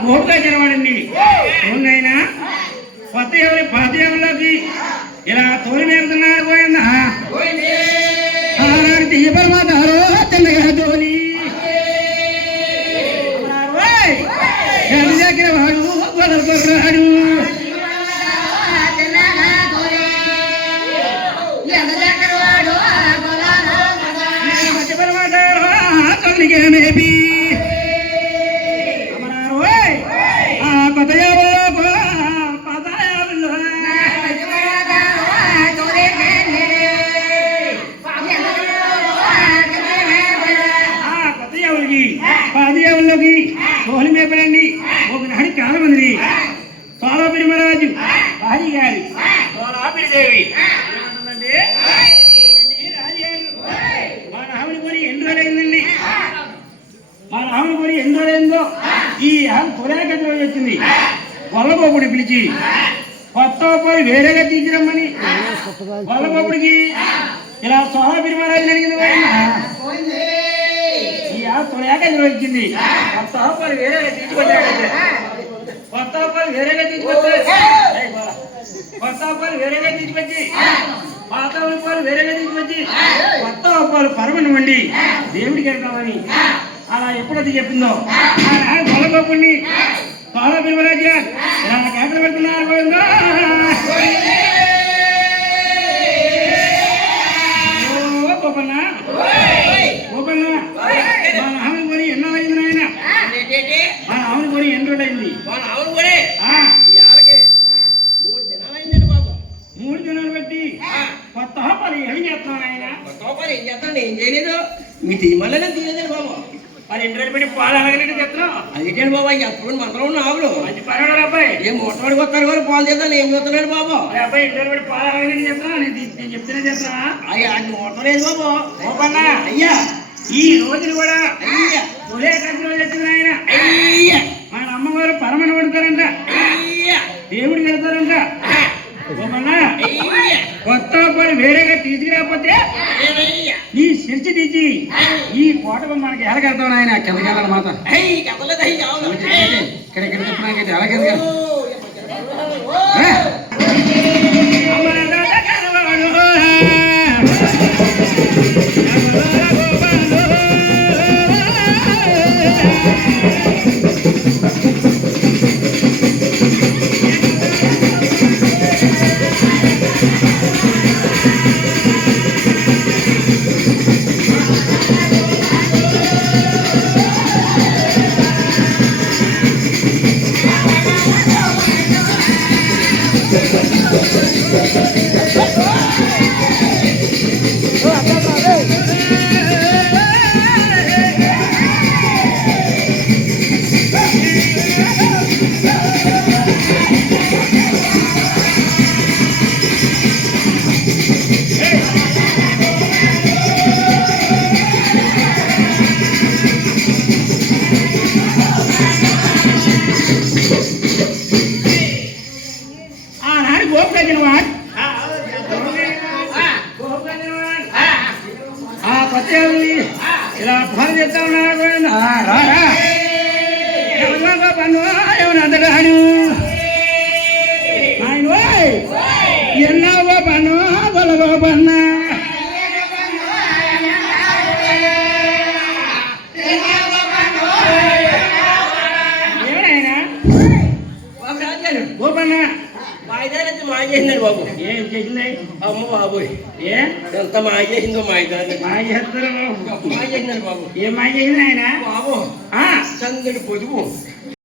గోపుగా జనవాడండి అవునైనా కొత్త ఎవరి పాత ఎవరిలోకి ఇలా తోలి మేరుతున్నారు పోయిందా తీయపరమాతారు తెల్లగా తోలి దగ్గర వాడు గొడవరాడు మేబీ పాదయావుల్లోకి తోలి మేపడండి ఒకనాడు చాలా మంది సోలాపిడి మహారాజు రాజీ గారి సోలాపిడి దేవి ఏమంటుందండి రాజుగారు మా రాముని కొని ఎన్ని రోజులైందండి మా రాముని కొని ఎన్ని రోజులైందో ఈ తొలగతిలో వచ్చింది వల్లబోపుడిని పిలిచి కొత్త పోయి వేరేగా తీసిరమ్మని వల్లబోపుడికి ఇలా సోలాపిడి మహారాజు అడిగింది తొలగతిలో వచ్చింది కొత్త పోయి వేరేగా తీసుకొచ్చాడు కొత్త పోయి వేరేగా తీసుకొచ్చి కొత్త పోయి వేరేగా తీసుకొచ్చి పాత ఉప్పాలు వేరేగా తీసుకొచ్చి కొత్త ఉప్పాలు పరమను వండి దేవుడికి వెళ్తామని అలా ఎప్పుడైతే చెప్పిందో గొల్లగొప్పండి సోలా పిల్లరాజు ఇలా కేకలు పెడుతున్నారు గోవిందా గోపన్న గోపన్న మా నామని కొని ఎన్నో అయింది నాయన మా నామని కొని ఎన్ని రోజులు అయింది మూడు దినాలు బట్టి కొత్త హోపాలు ఏం చేస్తున్నాను ఆయన కొత్త హోపాలు ఏం చేస్తాను ఏం చేయలేదు మీ తీయమల్లే తీయలేదు బాబు అది ఇంటి పెట్టి పాలు అలాగనే చెప్తున్నావు అదేంటండి బాబా ఎప్పుడు మంత్రం ఉన్న ఆవులు మంచి పర్వాడు అబ్బాయి ఏం మూటవాడికి వస్తారు కూడా పాలు చేద్దాను ఏం చూస్తున్నాడు బాబు అబ్బాయి ఇంటి పెట్టి పాలు అలాగనే చెప్తున్నా నేను చెప్తేనే చెప్తున్నా అయ్యా అది మూటలేదు బాబు గోపన్నా అయ్యా ఈ రోజులు కూడా అయ్యా తొలే కంటిలో వచ్చింది ఆయన అయ్యా మన అమ్మగారు పరమను పడతారంట అయ్యా దేవుడికి వెళ్తారంట గోపన్నా కొత్త పని వేరేగా తీసుకురాకపోతే నీ శిర్చి తీసి ఈ కోటకు మనకి ఎలాగెళ్తాం ఆయన కిందకి వెళ్ళాలి మాత్రం ఇక్కడ చెప్తున్నాకైతే ఎలాగెళ్ళ ఇలా ఫోన్ చేస్తా ఉన్నాడు పన్ను ఏమన్నా ఆయన ఎన్నో పన్ను గొలగో పన్న ఏమైనా గోపన్న మాయ చేసిందండి బాబు ఏం చేసింది అమ్మ బాబోయ్ ఎంత మాయ చేసిందో మాయ చేస్తారు మాయ చేస్తారు మాయ చేసిందండి బాబు ఏం మాయ చేసింది ఆయన బాబు సందడి పొదుపు